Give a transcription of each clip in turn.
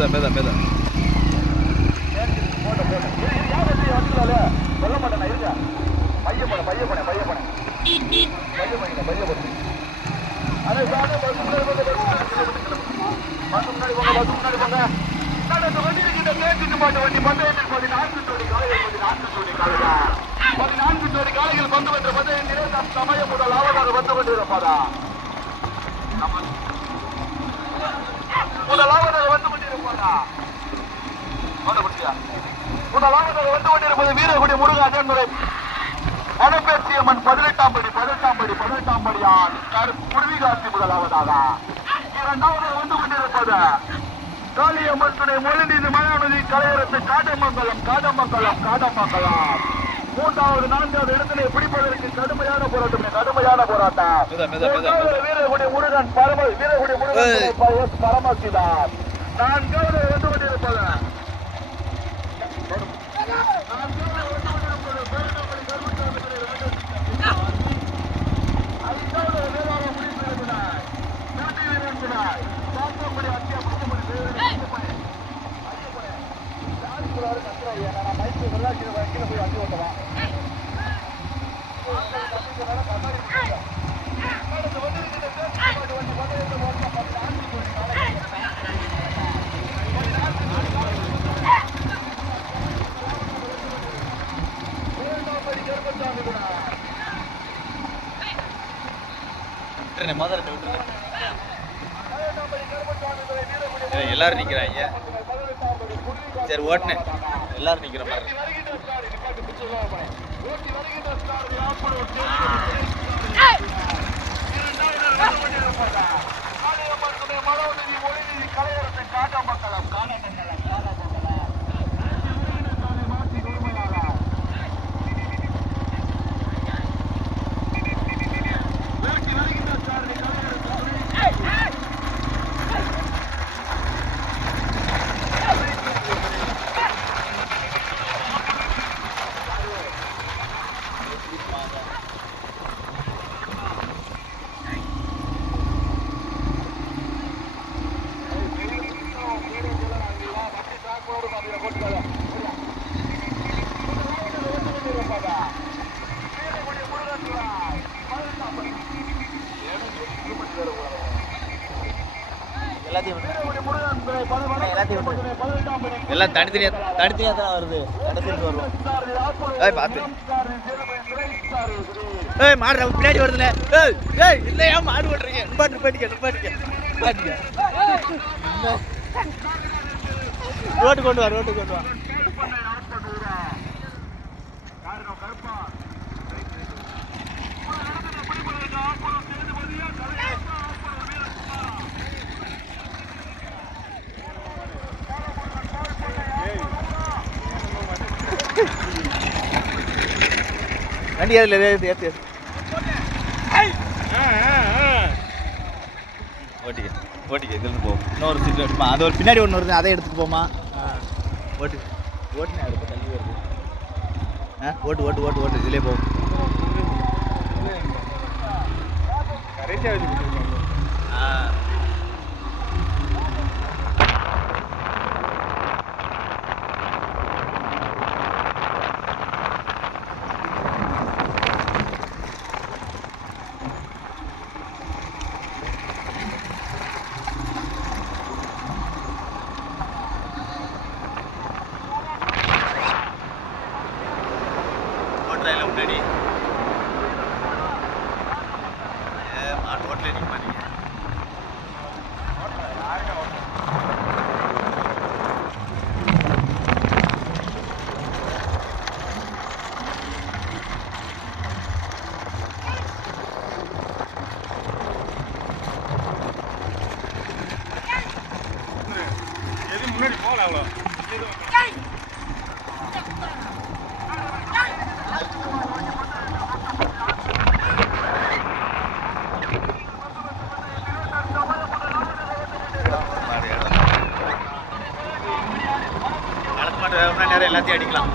மெதா மெதா மெதா. போட்ட வந்து சொல்ல மாட்டேன் நான் பைய போன பைய போன பைய போன பைய போன பைய போன அதே சாதே பஸ் முன்னாடி போங்க பஸ் முன்னாடி போங்க பஸ் முன்னாடி போங்க நான் வண்டி இருக்கின்ற தேக்கிட்டு பாட்டு வண்டி பந்தயத்தில் பதினான்கு ஜோடி காலைகள் பதினான்கு ஜோடி காலைகள் பதினான்கு ஜோடி காலைகள் வந்து வென்ற பந்தயத்திலே நம் சமயம் முதல் ஆவதாக வந்து கொண்டிருப்பதா முதலாவதாக வந்து வந்து கொண்டிருப்பது வீரகுடி முருகாஜன் முறை மணப்பேச்சியம்மன் பதினெட்டாம் படி பதினெட்டாம் படி பதினெட்டாம் படியான் குருவிகாட்சி முதலாவதாக இரண்டாவதாக வந்து கொண்டிருப்பது காளியம்மன் துணை மொழிநீதி மயானதி கலையரசு காடமங்கலம் காடமங்கலம் காடமங்கலம். மூன்றாவது நான்காவது இடத்திலே பிடிப்பதற்கு கடுமையான போராட்டம் கடுமையான போராட்டம். வீரகுடி முருகன் பரம வீரகுடி முருகன் ஏய். நான் பரமசிதான் நான்காவது வந்து கொண்டிருப்பது. விட்டுருனே மோதிர விட்டுருனே ஏய், எல்லாரும் நிக்கிறாங்க. சரி ஓட்டுனேன் எல்லாரும் நிக்கிற மாதிரி எல்லாத்தையும் எல்லாம் தனித்தனியா தனித்தனியா தான் வருது. கடைசிக்கு வருவோம். ஏய் பார்த்து ஏய் மாடு பின்னாடி வருதுல ஏய் ஏய் இல்ல ஏன் மாடு ஓட்டுறீங்க நிப்பாட்டு பாட்டிக்க நிப்பாட்டிக்க. நிப்பாட்டிக்க. ரோட்டு கொண்டு வா ரோட்டு கொண்டு வா. வண்டி அதில் ஏற்று ஏற்று ஓட்டிக்க ஓட்டிக்க இதுலேருந்து போவோம். இன்னொரு சீட் எடுப்போம். அது ஒரு பின்னாடி ஒன்று வருது அதை எடுத்துட்டு போமா? ஓட்டு. ஓட்டுனே எடுப்போம் தள்ளி வருது. ஆ? ஓட்டு ஓட்டு ஓட்டு ஓட்டு. இதிலே போவோம். ஆ மாட்டு ஓட்டல வேகம்னா அடிக்கலாம்.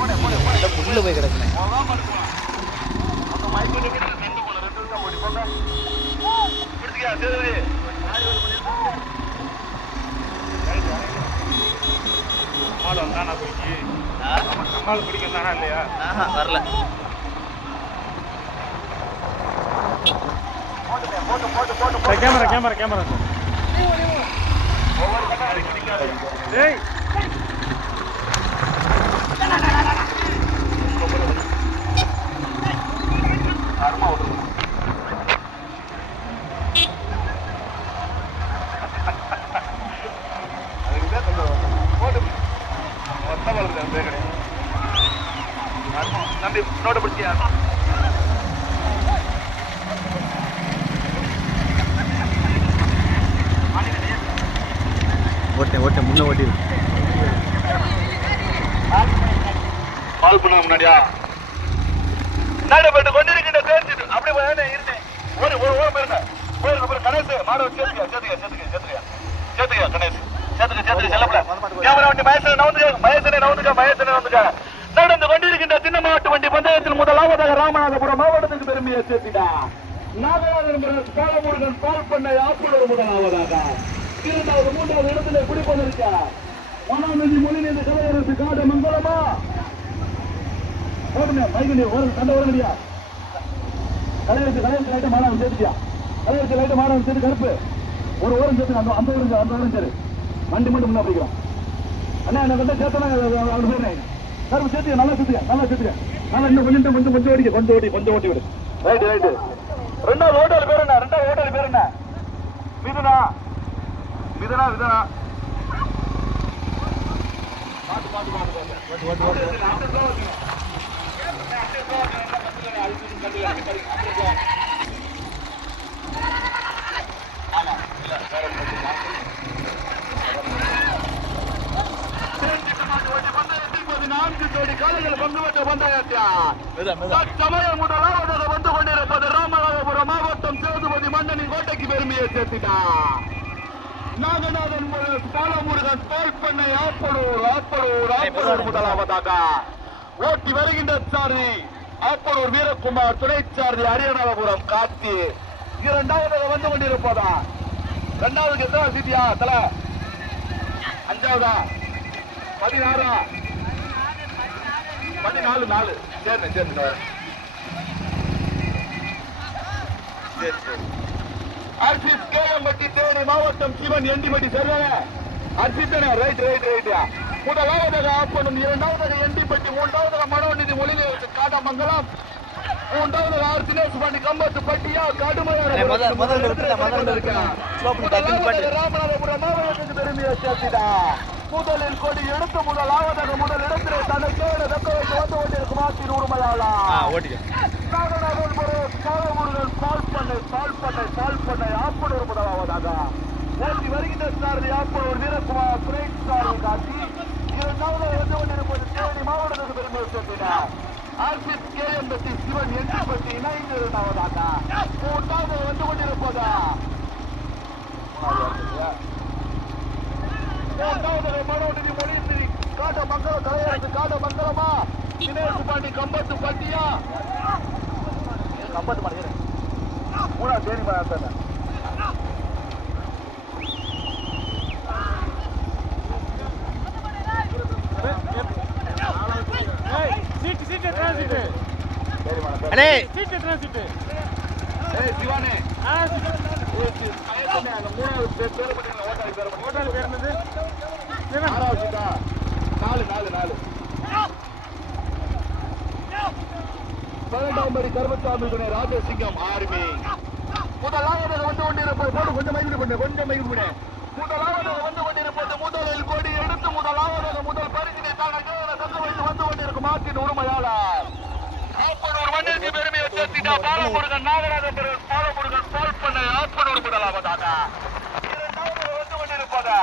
உள்ள போய் ஆஹா வரல. கேமரா கேமரா கேமரா ஏய் ஓட்டேன் ஓட்டேன் முன்ன ஓட்டி கால் பண்ண முன்னாடியா? நடைபெற்று கொண்டிருக்கின்ற பேச்சு அப்படி போய் இருந்தேன் ஒரு ஒரு ஓரம் போயிருங்க. போயிருங்க அப்புறம் கணேஷ் மாடு வச்சு சேர்த்துக்க சேர்த்துக்க சேர்த்துக்க சேர்த்துக்க. கணேஷ். சேர்த்துக்க சேர்த்துக்க செல்லப்பல கேமரா வண்டி மகேசனை நவுந்துக்க மகேசனை நவுந்துக்க மகேசனை நவுந்துக்க. நடந்து கொண்டிருக்கின்ற சின்ன மாட்டு வண்டி பந்தயத்தில் முதலாவதாக ராமநாதபுரம் மாவட்டத்துக்கு பெருமையை சேர்த்திடா நாகராஜன் காலமுருகன் பால் பண்ணை ஆப்புலர் முதலாவதாக இரண்டாவது மூன்றாவது இடத்திலே பிடிப்பதற்கு மனோநதி மொழிநீதி கலையரசு காடு மங்களமா ஓடுங்க மைக்கு ஒரு சண்டை ஓடுங்கடியா கலையரசு கலையரசு லைட்டை மாணவன் சேர்த்துட்டியா? கலையரசு லைட்டை மாணவன் சேர்த்து கருப்பு. ஒரு ஓரம் சேர்த்து அந்த அந்த ஓரம் அந்த ஓரம் சரி. வண்டி மட்டும் முன்ன பிடிக்கலாம் அண்ணா என்ன கிட்ட சேர்த்தனா அவனு போயிருந்தேன் கருப்பு சேர்த்துக்க நல்லா சேர்த்துக்க நல்லா சேர்த்துக்க. நல்லா இன்னும் கொஞ்சம் கொஞ்சம் கொஞ்சம் ஓடிக்க கொஞ்சம் ஓடி கொஞ்சம் ஓட்டி விடு. ரைட்டு ரைட்டு ரெண்டாவது ஓட்டல் பேர் என்ன? ரெண்டாவது ஓட்டல் பேர் என்ன? மிதுனா மிதுனா பாத்து பாத்து பாத்து பாத்து நான்கு ஜோடி காலைகள் பங்கு பெற்ற பந்தயத்தியா சமயம் முதலாவதாக வந்து கொண்டிருப்பது ராமநாதபுரம் மாவட்டம் சேதுபதி மன்னனின் கோட்டைக்கு பெருமையை சேர்த்துட்டார். காலமுருகன் தோல் பண்ணை ஆப்படூர் ஆப்படூர் ஆப்படூர் முதலாவதாக ஓட்டி வருகின்ற சாரி ஆப்படூர் வீரகுமார் துணை சாரதி அரியநாதபுரம் காத்தி இரண்டாவதாக வந்து கொண்டிருப்பதா? இரண்டாவதுக்கு எத்தனை சீட்டியா தல? அஞ்சாவதா? பதினாறா? பதினாலு நாலு. சரி சரி சரி. சரி தேனி மாவட்டம் சிவன் எண்டிமட்டி சரிதானே அர்ஷித்தனே ரைட் ரைட் ரைட் முதலாவதாக ஆப்பனும் இரண்டாவதாக எண்டிப்பட்டி மூன்றாவதாக மனோநிதி மொழிநிலையத்து காடமங்கலம் மூன்றாவதாக ஆர். தினேஷ் பாண்டி கம்பத்து பட்டியா. முதலாவதாக ராமநாதபுரம் மாவட்டத்துக்கு பெருமையை சேர்த்திடா. முதலில் கொடி எடுத்து முதலாவதாக முதல் இடத்திலே தனக்கே வெக்க வைத்து வந்து கொண்டிருக்கும் ஆட்சியின் உரிமையாளா நாகநாதபுரம் காலமுருகன் பால் பண்ணை பால் பண்ணை பால் பண்ணை. ஓட்டி வருகின்ற சாரதி ஆப்பனூர் வீரகுமார் பிரைட் சாரதி காட்டி இரண்டாவது வந்து கொண்டிருப்பது தேனி மாவட்டத்துக்கு பெருமை சேர்த்தினார். ஆர்பிஎஸ் கேஎம்பட்டி சிவன் எண்ணப்பட்டி இணைந்து இரண்டாவதாக மூன்றாவது வந்து கொண்டிருப்பதா? மூன்றாவது மனோநிதி மொழியின்றி காட்ட மங்களம் தலையரசு காட்ட மங்களமா தினேஷ் பாண்டி கம்பத்து பட்டியா? கம்பத்து மாட்டேன் மூணா தேனி மாட்டாங்க ஏய் சீட்டு சீட்டு எத்தனை சீட்டு சரி மாட்டேன் அடே சீட்டு எத்தனை சீட்டு ஏய் சிவானே ஆ சீட்டு பயத்தனே அந்த மூணாவது பேர் பேர் பண்ணி ஓட்டாளி பேர் பண்ணி ஹோட்டல் பேர் என்னது சிவன் ஆறாவது சீட்டா நாலு நாலு நாலு பதினெட்டாம் படி துணை ராஜசிங்கம் ஆர்மி. முதலாவதாக வந்து கொண்டிருப்பது போடு கொஞ்சம் மைக்கு பண்ணு கொஞ்சம் மைக்கு பண்ணு. முதலாவதாக வந்து கொண்டிருப்பது முதலில் கொடி எடுத்து முதலாவதாக முதல் பரிசினை தனக்கு தக்க வைத்து வந்து கொண்டிருக்கும் ஆற்றின் உரிமையாளர். மண்ணிற்கு பெருமையை சேர்த்திட்டா பாலமுருகன் நாகராஜபுரம் பாலமுருகன் பால் பண்ணை ஆப்பனூர் முதலாவதாக இரண்டாவது வந்து கொண்டிருப்பது.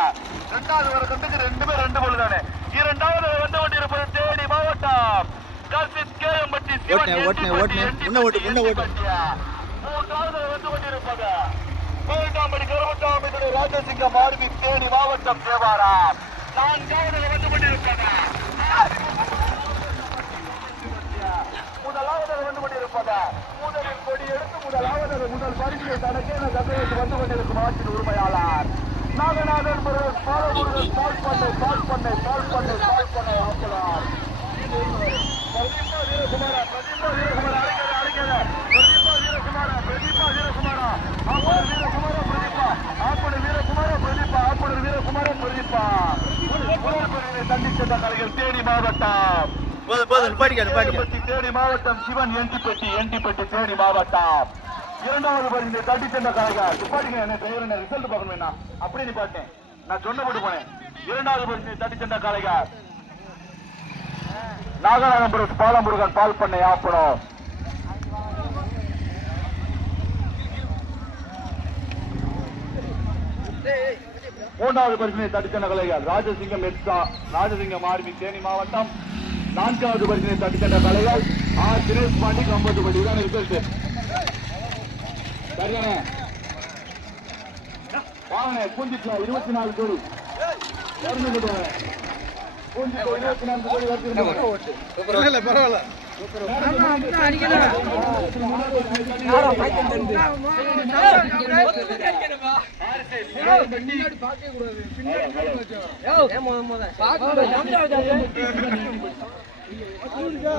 இரண்டாவது ஒரு கண்டுக்கு ரெண்டுமே ரெண்டு போல தானே இரண்டாவது வந்து கொண்டிருப்பது தேனி மாவட்டம். கர்சித் கேஎம்பட்டி சிவன் ஓட்டுனே, ஓட்டுனே. முன்ன ஓட்டு, முன்ன ஓட்டு. மூன்றாவது வந்து கொண்டிருப்பது. பதினெட்டாம்படி கருவட்டாம்படி ராஜசிங்கம் ஆர்வி தேனி மாவட்டம் தேவாரம். நான்காவது வந்து கொண்டிருப்பது. வந்து முதலில் கொடி எடுத்து முதல் பரிசிலை தனக்கே தந்தைக்கு வந்து கொண்டிருக்கும் ஆட்சியின் உரிமையாளர். நாகநாதன் முருகன் பாலமுருகன் பால் பண்ணை பால் பண்ணை பால் பண்ணை பால் பண்ணை ஆப்பலார் பிரதீபா வீரகுமாரா பிரதீபா வீரகுமாரா அழைக்காத பிரதீபா வீரகுமாரா பிரதீபா வீரகுமாரா. ஆப்பனர் வீரகுமாரா பிரதீபா. ஆப்பனர் வீரகுமாரா பிரதீபா. ஆப்பனர் வீரகுமாரா பிரதீபா. முதல் கலைகள் தேனி மாவட்டம். தேனி மாவட்டம் சிவன் என்டிப்பட்டி என்டிப்பட்டி தேனி மாவட்டம். இரண்டாவது பரிந்து தட்டி சென்ற கலைஞர். துப்பாட்டிங்க என்ன பெயர் என்ன ரிசல்ட் பார்க்கணும் என்ன? அப்படியே நிப்பாட்டேன் நான் சொன்ன சொன்னபடி போனேன். இரண்டாவது பரிந்து தட்டி சென்ற கலைஞர். நாகராஜபுரம் பாலமுருகன் பால் பண்ணை ஆப்பணும் மூன்றாவது பரிசினை தட்டிச்சென்ற கலைஞர். ராஜசிங்கம் எட்ஸா ராஜசிங்கம் ஆர்மி தேனி மாவட்டம். நான்காவது பரிசினை தட்டிச்சென்ற கலைஞர் ஆர் தினேஷ் பாண்டி கம்பத்து படி தான் ரிசல்ட் சரிதானே? வாங்கண்ணே பூஞ்சிக்கலாம். இருபத்தி நாலு கோடி வாங்க இருபத்தி நாலு கோடி. வருது பரவாயில்ல பரவாயில்ல